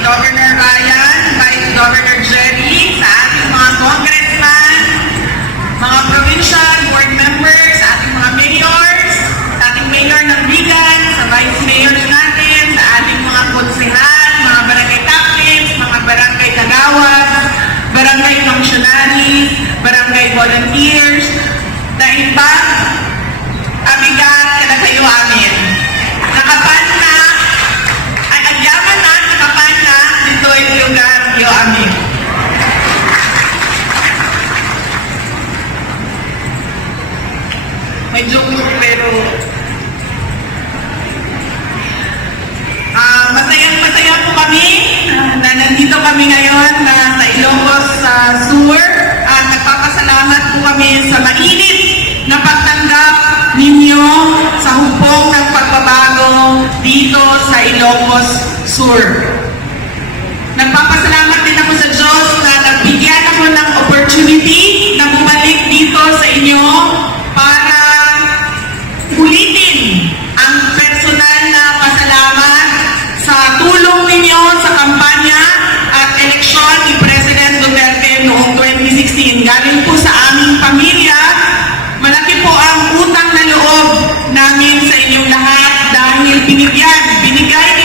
Governor Ryan, Vice Governor Jerry, sa ating mga congressman, mga provincial board members, sa ating mga mayors, sa ating mayor ng Bigan, sa vice mayors natin, sa ating mga konsehal, mga barangay captains, mga barangay kagawad, barangay functionaries, barangay volunteers, dahil ba, abigat ka na kayo amin. Nakapan na, ay agyaman na, nakapan na, dito yung lugar kayo amin. May joke pero masaya po kami na nandito kami ngayon sa Ilocos Sur at nagpapasalamat po kami sa mainit na pagtanggap ninyo sa hupong ng pagbabago dito sa Ilocos Sur. Nagpapasalamat din ako sa Diyos na nagbigyan ako ng opportunity na bumalik dito sa inyo para ulitin ang personal na pasalamat sa tulong ninyo sa kampanya at eleksyon ni President Duterte noong 2016. Galing po sa aming pamilya, malaki po ang utang na loob namin sa inyong lahat dahil binigay